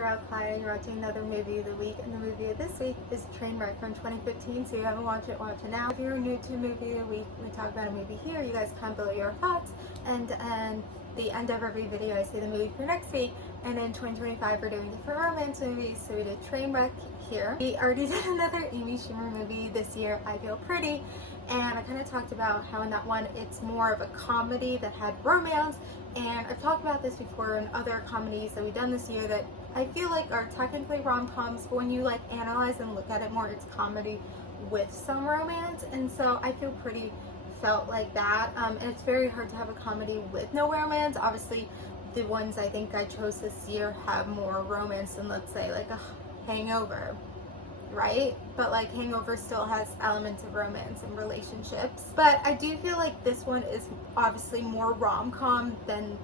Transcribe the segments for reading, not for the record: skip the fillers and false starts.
Hi, and you're watching another movie of the week, and the movie of this week is Trainwreck from 2015, so if you haven't watched it, watch it now. If you're new to movie of the week, we talk about a movie here, you guys comment below your thoughts, and the end of every video I say the movie for next week, and in 2025 we're doing different romance movies, so we did Trainwreck here. We already did another Amy Schumer movie this year, I Feel Pretty, and I kind of talked about how in that one it's more of a comedy that had romance, and I've talked about this before in other comedies that we've done this year that I feel like are technically rom-coms, but when you like analyze and look at it more, it's comedy with some romance, and so I Feel Pretty felt like that, and it's very hard to have a comedy with no romance. Obviously the ones I think I chose this year have more romance than, let's say, like a Hangover, right? But like Hangover still has elements of romance and relationships, but I do feel like this one is obviously more rom-com than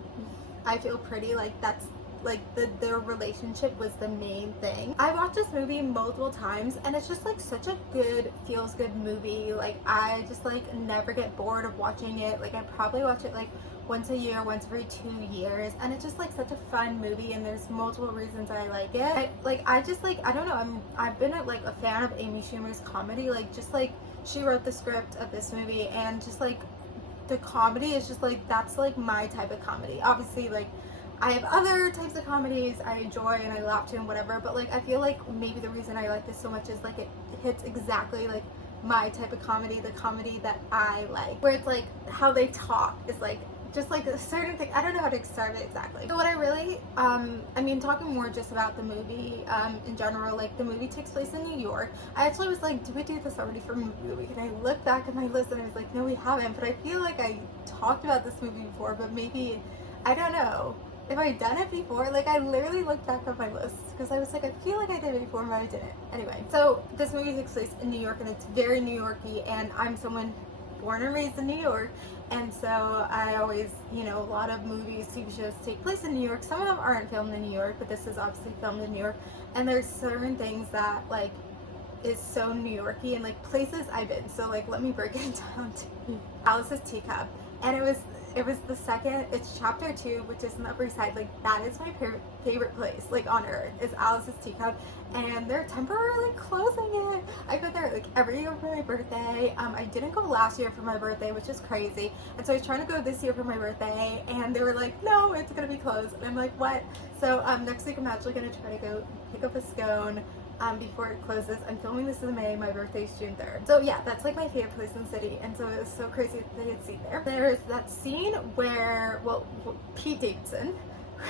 I Feel Pretty. Like that's like their relationship was the main thing. I watched this movie multiple times and it's just like such a good, feels good movie. Like I just like never get bored of watching it. Like I probably watch it like once a year, once every 2 years, and it's just like such a fun movie, and there's multiple reasons I like it. I don't know, I've been like a fan of Amy Schumer's comedy. Like just like she wrote the script of this movie, and just like the comedy is just like, that's like my type of comedy. Obviously like I have other types of comedies I enjoy and I laugh to and whatever, but like I feel like maybe the reason I like this so much is like it hits exactly like my type of comedy, the comedy that I like, where it's like how they talk is like just like a certain thing. I don't know how to describe it exactly. So what I really, I mean, talking more just about the movie in general, like the movie takes place in New York. I actually was like, do we do this already for movie of the week? And I looked back at my list and I was like, no, we haven't. But I feel like I talked about this movie before, but maybe, I don't know. If I've done it before, like I literally looked back at my list because I was like, I feel like I did it before, but I didn't. Anyway, so this movie takes place in New York and it's very New York-y, and I'm someone born and raised in New York, and so I always, you know, a lot of movies, TV shows take place in New York. Some of them aren't filmed in New York, but this is obviously filmed in New York, and there's certain things that like is so New York-y and like places I've been. So like let me break it down to you. Alice's Teacup, and it was the second, it's chapter 2, which is in the Upper East Side. Like that is my favorite place like on earth, is Alice's Teacup, and they're temporarily closing it. I go there like every year for my birthday. I didn't go last year for my birthday, which is crazy, and so I was trying to go this year for my birthday, and they were like, no, it's gonna be closed, and I'm like, what? So next week I'm actually gonna try to go pick up a scone before it closes. I'm filming this in May, my birthday's June 3rd. So yeah, that's like my favorite place in the city, and so it was so crazy that they had seen there. There's that scene where, well, Pete Davidson,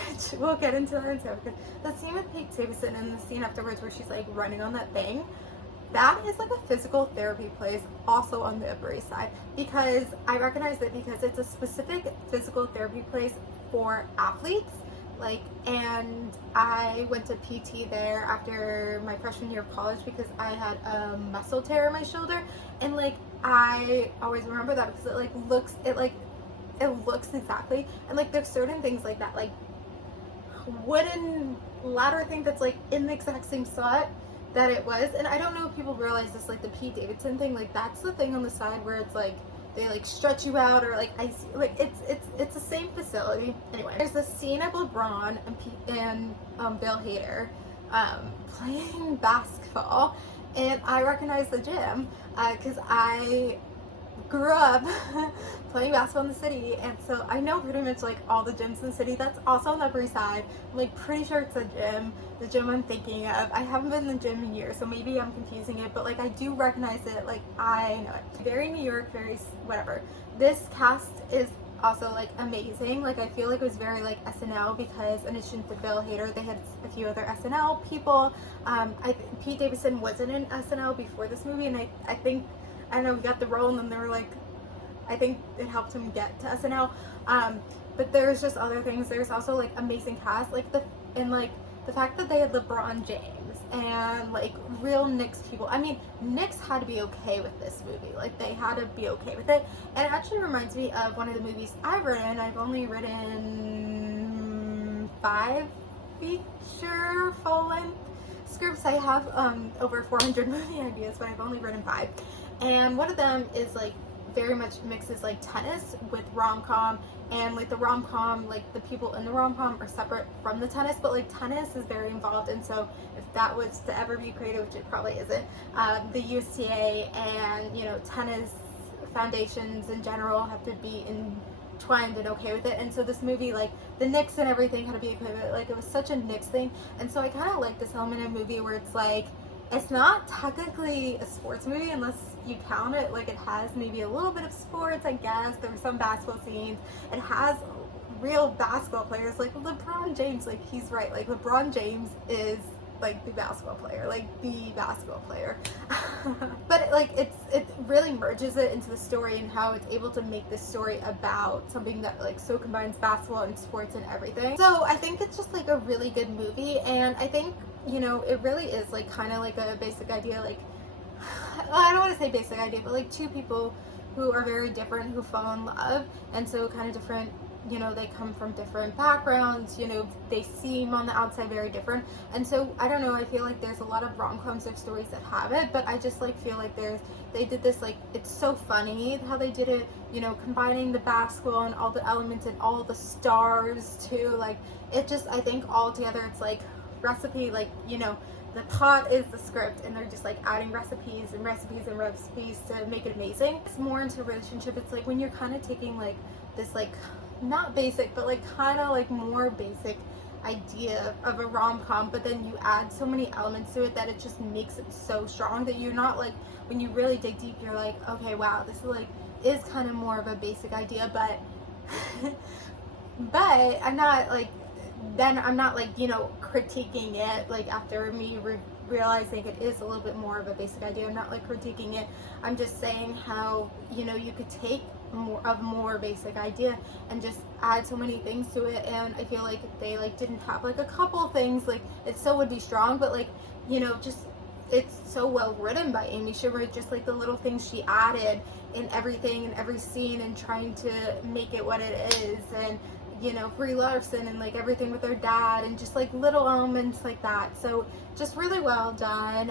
which we'll get into that in a second. The scene with Pete Davidson and the scene afterwards where she's like running on that thing, that is like a physical therapy place also on the Upper East Side, because I recognize it because it's a specific physical therapy place for athletes. Like, and I went to PT there after my freshman year of college because I had a muscle tear in my shoulder, and like I always remember that because it looks exactly, and like there's certain things like that, like wooden ladder thing that's like in the exact same spot that it was. And I don't know if people realize this, like the Pete Davidson thing, like that's the thing on the side where it's like they like stretch you out, or like I see, like it's the same facility. Anyway, there's this scene of LeBron and Bill Hader playing basketball, and I recognize the gym because I grew up playing basketball in the city, and so I know pretty much like all the gyms in the city. That's also on the Upper East Side. I'm like pretty sure it's the gym I'm thinking of. I haven't been in the gym in years, so maybe I'm confusing it, but like I do recognize it, like I know it. Very New York, very whatever. This cast is also like amazing. Like I feel like it was very like SNL, because in addition to Bill Hader, they had a few other SNL people. Pete Davidson wasn't in SNL before this movie, and I think, I know, he got the role, and then they were like, I think it helped him get to SNL. But there's just other things. There's also like amazing cast, like the fact that they had LeBron James and like real Knicks people. I mean, Knicks had to be okay with this movie. Like they had to be okay with it. And it actually reminds me of one of the movies I've written. I've only written 5 feature full-length scripts. I have over 400 movie ideas, but I've only written 5. And one of them is like very much mixes like tennis with rom-com, and like the rom-com, like the people in the rom-com are separate from the tennis, but like tennis is very involved. And so if that was to ever be created, which it probably isn't, the USTA and, you know, tennis foundations in general have to be entwined and okay with it. And so this movie, like the Knicks and everything had to be okay with it. Like it was such a Knicks thing. And so I kind of like this element of movie where it's like, it's not technically a sports movie unless you count it. Like it has maybe a little bit of sports, I guess. There were some basketball scenes. It has real basketball players, like LeBron James. Like he's right. Like LeBron James is like the basketball player, but like it really merges it into the story and how it's able to make this story about something that like so combines basketball and sports and everything. So I think it's just like a really good movie, and I think, you know, it really is like kind of like a basic idea, like I don't want to say basic idea, but like two people who are very different who fall in love, and so kind of different, you know, they come from different backgrounds, you know, they seem on the outside very different. And so I don't know, I feel like there's a lot of rom-coms of stories that have it, but I just like feel like they did this, like it's so funny how they did it, you know, combining the basketball and all the elements and all the stars too. Like it just, I think all together it's like recipe, like, you know, the plot is the script and they're just like adding recipes and recipes and recipes to make it amazing. It's more into a relationship. It's like when you're kind of taking like this, like not basic, but like kind of like more basic idea of a rom-com, but then you add so many elements to it that it just makes it so strong that you're not like, when you really dig deep, you're like, okay, wow, this is like is kind of more of a basic idea, but but I'm not like, then I'm not like, you know, critiquing it like after me realizing it is a little bit more of a basic idea. I'm not like critiquing it. I'm just saying how, you know, you could take more basic idea and just add so many things to it. And I feel like if they like didn't have like a couple things, like it still would be strong, but like, you know, just it's so well written by Amy Schumer, just like the little things she added in everything, in every scene, and trying to make it what it is. And, you know, Brie Larson and like everything with her dad and just like little elements like that. So just really well done.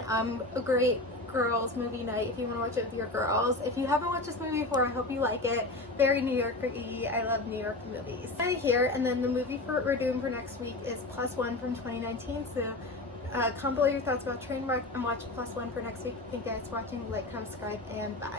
A great girls movie night if you want to watch it with your girls. If you haven't watched this movie before, I hope you like it. Very New Yorker-y. I love New York movies. Right here, and then the movie we're doing for next week is Plus One from 2019. So comment below your thoughts about Trainwreck and watch Plus One for next week. Thank you guys for watching. Like, comment, subscribe, and bye.